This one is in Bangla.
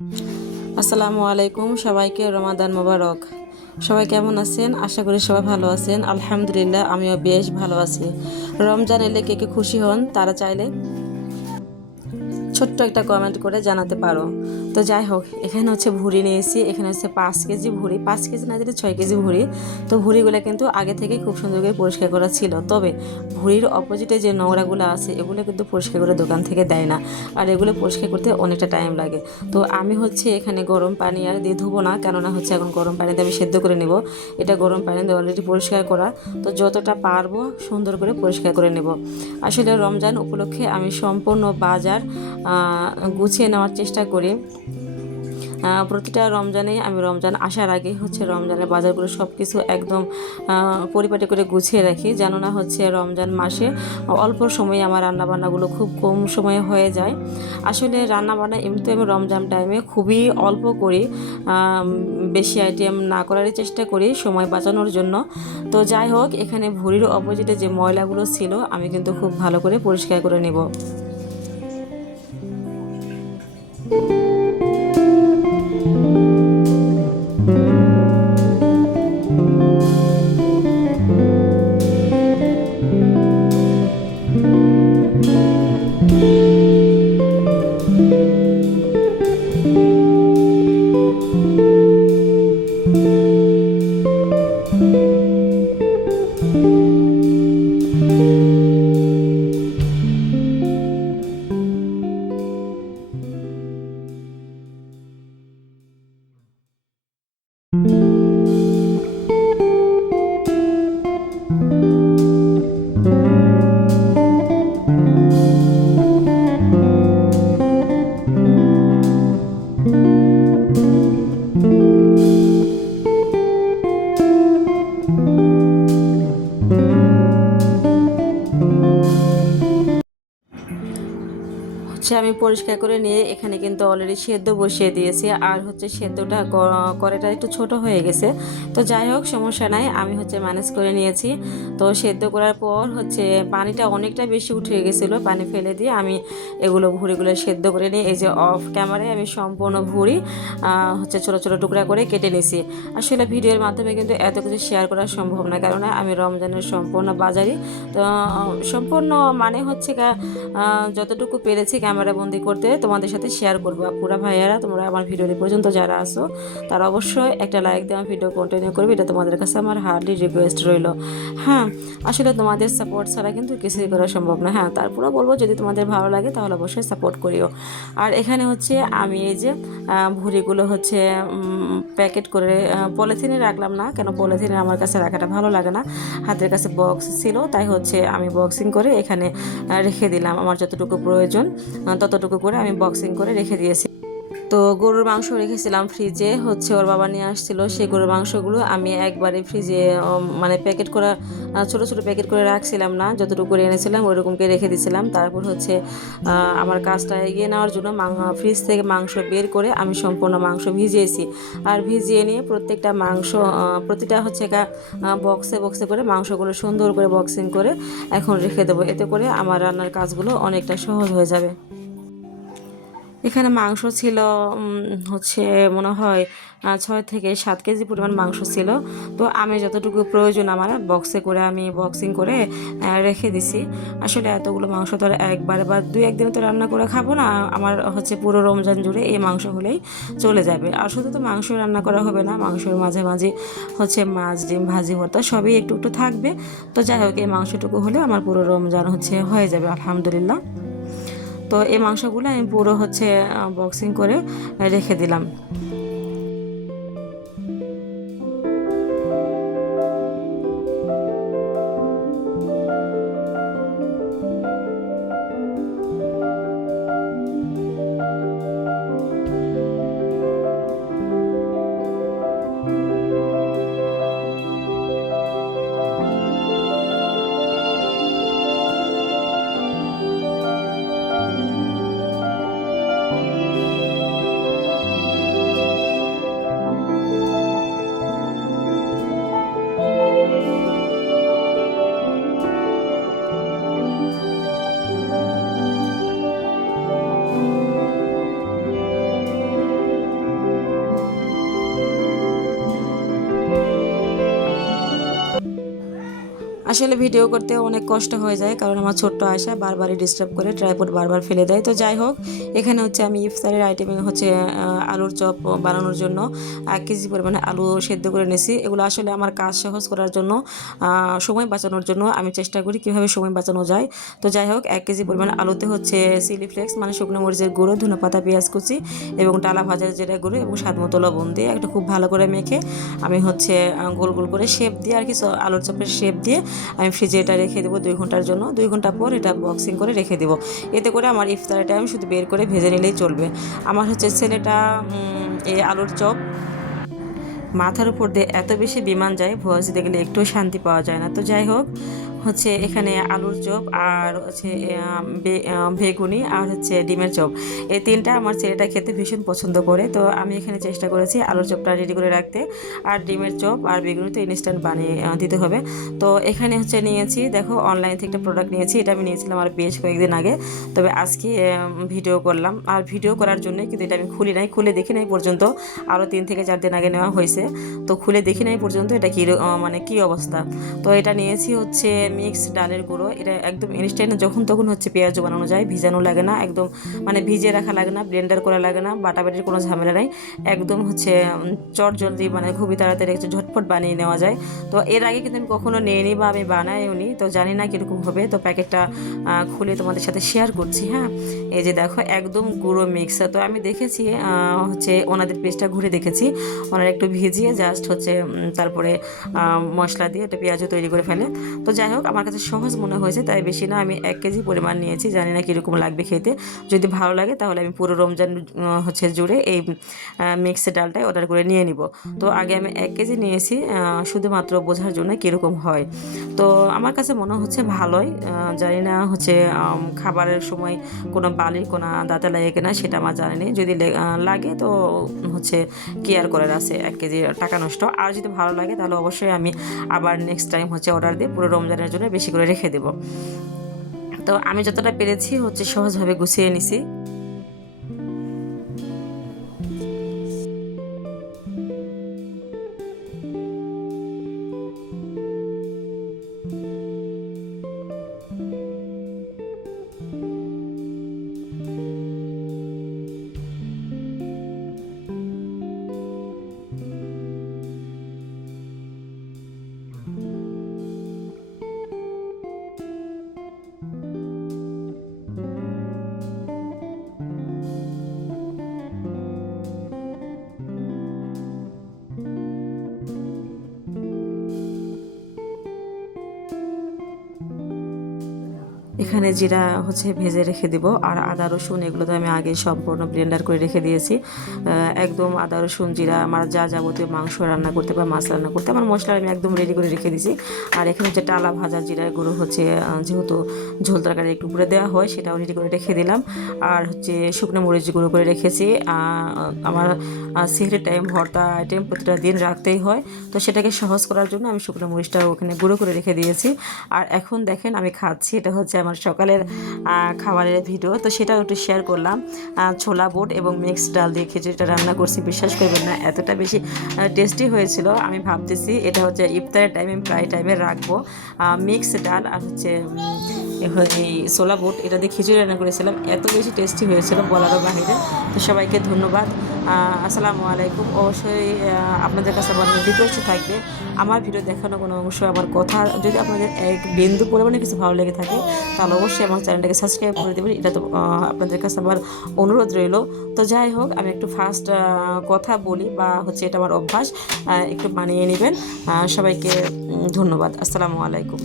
আসসালামু আলাইকুম, সবাইকে রমাদান মোবারক। সবাই কেমন আছেন? আশা করি সবাই ভালো আছেন। আলহামদুলিল্লাহ, আমিও বেশ ভালো আছি। রমজান এলে কে কে খুশি হন তারা চাইলে ছোট্ট একটা কমেন্ট করে জানাতে পারো। তো যাই হোক, এখানে হচ্ছে ভুড়ি নিয়েছি। এখানে হচ্ছে 5 কেজি ভুড়ি, 5 কেজি না দিলে 6 কেজি ভুড়ি। তো ভুড়িগুলো কিন্তু আগে থেকে খুব সুন্দর করে পরিষ্কার করা ছিল, তবে ভুড়ির অপোজিটে যে নোংরাগুলো আছে এগুলো কিন্তু পরিষ্কার করে দোকান থেকে দেয় না, আর এগুলো পরিষ্কার করতে অনেকটা টাইম লাগে। তো আমি হচ্ছে এখানে গরম পানি আর দিয়ে ধুবো না, কেননা হচ্ছে এখন গরম পানিতে আমি সেদ্ধ করে নেব। এটা গরম পানিতে অলরেডি পরিষ্কার করা, তো যতটা পারবো সুন্দর করে পরিষ্কার করে নেব। আসলে রমজান উপলক্ষে আমি সম্পূর্ণ বাজার গুছিয়ে নেওয়ার চেষ্টা করি। প্রতিটা রমজানে আমি রমজান আসার আগে হচ্ছে রমজানের বাজারগুলো সব কিছু একদম পরিপাটি করে গুছিয়ে রাখি, যেন না হচ্ছে রমজান মাসে অল্প সময়ে আমার রান্নাবান্নাগুলো খুব কম সময়ে হয়ে যায়। আসলে রান্নাবান্না এমনিতে আমি রমজান টাইমে খুবই অল্প করি, বেশি আইটেম না করারই চেষ্টা করি সময় বাঁচানোর জন্য। তো যাই হোক, এখানে ভুঁড়ির অপোজিটে যে ময়লাগুলো ছিল আমি কিন্তু খুব ভালো করে পরিষ্কার করে নেব। আমি পরিষ্কার করে নিয়ে এখানে কিন্তু অলরেডি সেদ্ধ বসিয়ে দিয়েছি, আর হচ্ছে সেদ্ধটা কড়াইটা একটু ছোট হয়ে গেছে। তো যাই হোক, সমস্যা নাই, আমি হচ্ছে ম্যানেজ করে নিয়েছি। তো সেদ্ধ করার পর হচ্ছে পানিটা অনেকটা বেশি উঠে গেছিলো, পানি ফেলে দিয়ে আমি এগুলো ভুঁড়িগুলো সেদ্ধ করে নিয়ে এই যে অফ ক্যামেরায় আমি সম্পূর্ণ ভুঁড়ি হচ্ছে ছোটো ছোটো টুকরা করে কেটে নিয়েছি। আসলে ভিডিওর মাধ্যমে কিন্তু এত কিছু শেয়ার করা সম্ভব না, কেননা আমি রমজানের সম্পূর্ণ বাজারই তো সম্পূর্ণ মানে হচ্ছে যতটুকু পেরেছি ক্যামেরা বন্দি করতে তোমাদের সাথে শেয়ার করবো। পুরা ভাইয়ারা, তোমরা আমার ভিডিওটি পর্যন্ত যারা আসো তারা অবশ্যই একটা লাইক দিয়ে আমার ভিডিও কন্টিনিউ করবে, এটা তোমাদের কাছে আমার হার্ডলি রিকোয়েস্ট রইল। হ্যাঁ, আসলে তোমাদের সাপোর্ট ছাড়া কিন্তু কিছুই করা সম্ভব না। হ্যাঁ, তারপরেও বলবো যদি তোমাদের ভালো লাগে তাহলে অবশ্যই সাপোর্ট করিও। আর এখানে হচ্ছে আমি এই যে ভুঁড়িগুলো হচ্ছে প্যাকেট করে পলিথিনে রাখলাম না, কেন পলিথিনে আমার কাছে রাখাটা ভালো লাগে না। হাতের কাছে বক্স ছিল, তাই হচ্ছে আমি বক্সিং করে এখানে রেখে দিলাম। আমার যতটুকু প্রয়োজন ততটুকু করে আমি বক্সিং করে রেখে দিয়েছি। তো গরুর মাংস রেখেছিলাম ফ্রিজে, হচ্ছে ওর বাবা নিয়ে আসছিল সেই গরুর মাংসগুলো আমি একবারে ফ্রিজে মানে প্যাকেট করা ছোটো ছোটো প্যাকেট করে রাখছিলাম না, যতটুকু করে এনেছিলাম ওইরকমকে রেখে দিয়েছিলাম। তারপর হচ্ছে আমার কাজটা এগিয়ে নেওয়ার জন্য ফ্রিজ থেকে মাংস বের করে আমি সম্পূর্ণ মাংস ভিজিয়েছি, আর ভিজিয়ে নিয়ে প্রত্যেকটা মাংস প্রতিটা হচ্ছে বক্সে বক্সে করে মাংসগুলো সুন্দর করে বক্সিং করে এখন রেখে দেবো। এতে করে আমার রান্নার কাজগুলো অনেকটা সহজ হয়ে যাবে। এখানে মাংস ছিল হচ্ছে মনে হয় 6 থেকে 7 কেজি পরিমাণ মাংস ছিল। তো আমি যতটুকু প্রয়োজন আমার বক্সে করে আমি বক্সিং করে রেখে দিছি। আসলে এতগুলো মাংস তো আর একবারে বা 2-1 দিনে তো রান্না করে খাবো না, আমার হচ্ছে পুরো রমজান জুড়ে এই মাংস হলেই চলে যাবে। আর শুধু তো মাংস রান্না করা হবে না, মাংসের মাঝে মাঝে হচ্ছে মাছ ডিম ভাজি ভর্তা সবই একটু একটু থাকবে। তো যাই হোক, এই মাংসটুকু হলে আমার পুরো রমজান হচ্ছে হয়ে যাবে আলহামদুলিল্লাহ। তো এই মাংসগুলো আমি পুরো হচ্ছে বক্সিং করে রেখে দিলাম। আসলে ভিডিও করতে অনেক কষ্ট হয়ে যায়, কারণ আমার ছোট্ট আয়শা বারবারই ডিস্টার্ব করে, ট্রাইপড বারবার ফেলে দেয়। তো যাই হোক, এখানে হচ্ছে আমি ইফতারের আইটেমে হচ্ছে আলুর চপ বানানোর জন্য 1 কেজি পরিমাণে আলু সেদ্ধ করে নিয়েছি। এগুলো আসলে আমার কাজ সহজ করার জন্য, সময় বাঁচানোর জন্য আমি চেষ্টা করি কীভাবে সময় বাঁচানো যায়। তো যাই হোক, 1 কেজি পরিমাণ আলুতে হচ্ছে চিলি ফ্লেক্স মানে শুকনো মরিচের গুঁড়ো, ধনেপাতা, পেঁয়াজ কুচি এবং টালা ভাজার জিরা গুঁড়ো এবং স্বাদ মতো লবণ দিয়ে একটা খুব ভালো করে মেখে আমি হচ্ছে গোল গোল করে শেপ দিয়ে আর কি আলুর চপের শেপ দিয়ে আমি ফ্রিজে এটা রেখে দেবো 2 ঘন্টার জন্য। 2 ঘন্টা পর এটা বক্সিং করে রেখে দেবো। এতে করে আমার ইফতারের টাইম শুধু বের করে ভেজে নিলেই চলবে। আমার হচ্ছে ছেলেটা এই আলুর চপ মাথার উপর দিয়ে এত বেশি বিমান যায়, ভয়েস দিতে গেলে একটু শান্তি পাওয়া যায় না। তো যাই হোক, হচ্ছে এখানে আলুর চপ আর হচ্ছে বেগুনি আর হচ্ছে ডিমের চপ, এই তিনটা আমার ছেলেটা খেতে ভীষণ পছন্দ করে। তো আমি এখানে চেষ্টা করেছি আলুর চপটা রেডি করে রাখতে, আর ডিমের চপ আর বেগুনি তো ইনস্ট্যান্ট বানিয়ে দিতে হবে। তো এখানে হচ্ছে নিয়েছি, দেখো অনলাইন থেকে একটা প্রোডাক্ট নিয়েছি, এটা আমি নিয়েছিলাম আর বেশ কয়েকদিন আগে, তবে আজকে ভিডিও করলাম। আর ভিডিও করার জন্যই কিন্তু এটা আমি খুলে দেখি নাই পর্যন্ত, আরও 3 থেকে 4 দিন আগে নেওয়া হয়েছে। তো খুলে দেখি নাই পর্যন্ত এটা কি মানে কি অবস্থা। তো এটা নিয়েছি হচ্ছে মিক্স ডালের গুঁড়ো, এটা একদম ইনস্ট্যান্ট যখন তখন হচ্ছে পেঁয়াজও বানানো যায়, ভিজানো লাগে না, একদম মানে ভিজিয়ে রাখা লাগে না, ব্লেন্ডার করা লাগে না, বাটাবাটির কোনো ঝামেলা নাই, একদম হচ্ছে চট জলদি মানে খুবই তাড়াতাড়ি একটু ঝটপট বানিয়ে নেওয়া যায়। তো এর আগে কিন্তু আমি কখনো নিইনি বা আমি বানাইও নি, তো জানি না কীরকম হবে। তো প্যাকেটটা খুলে তোমাদের সাথে শেয়ার করছি। হ্যাঁ, এই যে দেখো একদম গুঁড়ো মিক্স। তো আমি দেখেছি হচ্ছে ওনাদের পেজটা ঘুরে দেখেছি, ওনারা একটু ভিজিয়ে জাস্ট হচ্ছে তারপরে মশলা দিয়ে একটা পেঁয়াজও তৈরি করে ফেলে। তো যাই হোক, আমার কাছে সহজ মনে হয়েছে, তাই বেশি না আমি 1 কেজি পরিমাণ নিয়েছি, জানি না কীরকম লাগবে খেতে। যদি ভালো লাগে তাহলে আমি পুরো রমজান হচ্ছে জুড়ে এই মিক্স ডালটাই অর্ডার করে নিয়ে নিব। তো আগে আমি 1 কেজি নিয়েছি শুধুমাত্র বোঝার জন্য কীরকম হয়। তো আমার কাছে মনে হচ্ছে ভালোই, জানি না হচ্ছে খাবারের সময় কোনো বালির কোনো দাঁতে লাগে কিনা সেটা আমার জানি নেই, যদি লাগে তো হচ্ছে কেয়ার করার আছে, 1 কেজি টাকা নষ্ট। আর যদি ভালো লাগে তাহলে অবশ্যই আমি আবার নেক্সট টাইম হচ্ছে অর্ডার দিয়ে পুরো রমজানের জন্য বেশি করে রেখে দেব। তো আমি যতটা পেরেছি হচ্ছে সহজভাবে গুছিয়ে নিছি। এখানে জিরা হচ্ছে ভেজে রেখে দেব, আর আদা রসুন এগুলো তো আমি আগে সম্পূর্ণ ব্লেন্ডার করে রেখে দিয়েছি। একদম আদা রসুন জিরা আমার যা যাবতীয় মাংস রান্না করতে বা মাছ রান্না করতে আমার মশলা আমি একদম রেডি করে রেখে দিয়েছি। আর এখানে হচ্ছে টালা ভাজা জিরার গুঁড়ো হচ্ছে যেহেতু ঝোল তরকারি একটু উপরে দেওয়া হয় সেটাও রেডি করে রেখে দিলাম। আর হচ্ছে শুকনো মরিচ গুঁড়ো করে রেখেছি। আমার সিহরের টাইম ভর্তা আইটেম প্রতিটা দিন রাখতেই হয়, তো সেটাকে সহজ করার জন্য আমি শুকনো মরিচটা ওখানে গুঁড়ো করে রেখে দিয়েছি। আর এখন দেখেন আমি খাচ্ছি, এটা হচ্ছে আমার সকালের খাবারের ভিডিও, তো সেটাও একটু শেয়ার করলাম। ছোলা বুট এবং মিক্স ডাল দিয়ে খিচুড়িটা রান্না করছি, বিশ্বাস করবেন না এতটা বেশি টেস্টি হয়েছিল। আমি ভাবতেছি এটা হচ্ছে ইফতারের টাইমে প্রায় টাইমে রাখবো। মিক্স ডাল আর হচ্ছে এই ছোলা বুট এটা দিয়ে খিচুড়ি রান্না করেছিলাম, এত বেশি টেস্টি হয়েছিল বলারও বাহিরে। তো সবাইকে ধন্যবাদ, আসসালামু আলাইকুম। অবশ্যই আপনাদের কাছে আমার রিকোয়েস্ট থাকবে, আমার ভিডিও দেখানো কোনো অংশ আমার কথা যদি আপনাদের এক বিন্দু পরিমাণে কিছু ভালো লেগে থাকে তাহলে অবশ্যই আমার চ্যানেলটাকে সাবস্ক্রাইব করে দেবেন, এটা তো আপনাদের কাছে আমার অনুরোধ রইল। তো যাই হোক, আমি একটু ফার্স্ট কথা বলি বা হচ্ছে এটা আমার অভ্যাস, একটু মানিয়ে নেবেন। সবাইকে ধন্যবাদ, আসসালামু আলাইকুম।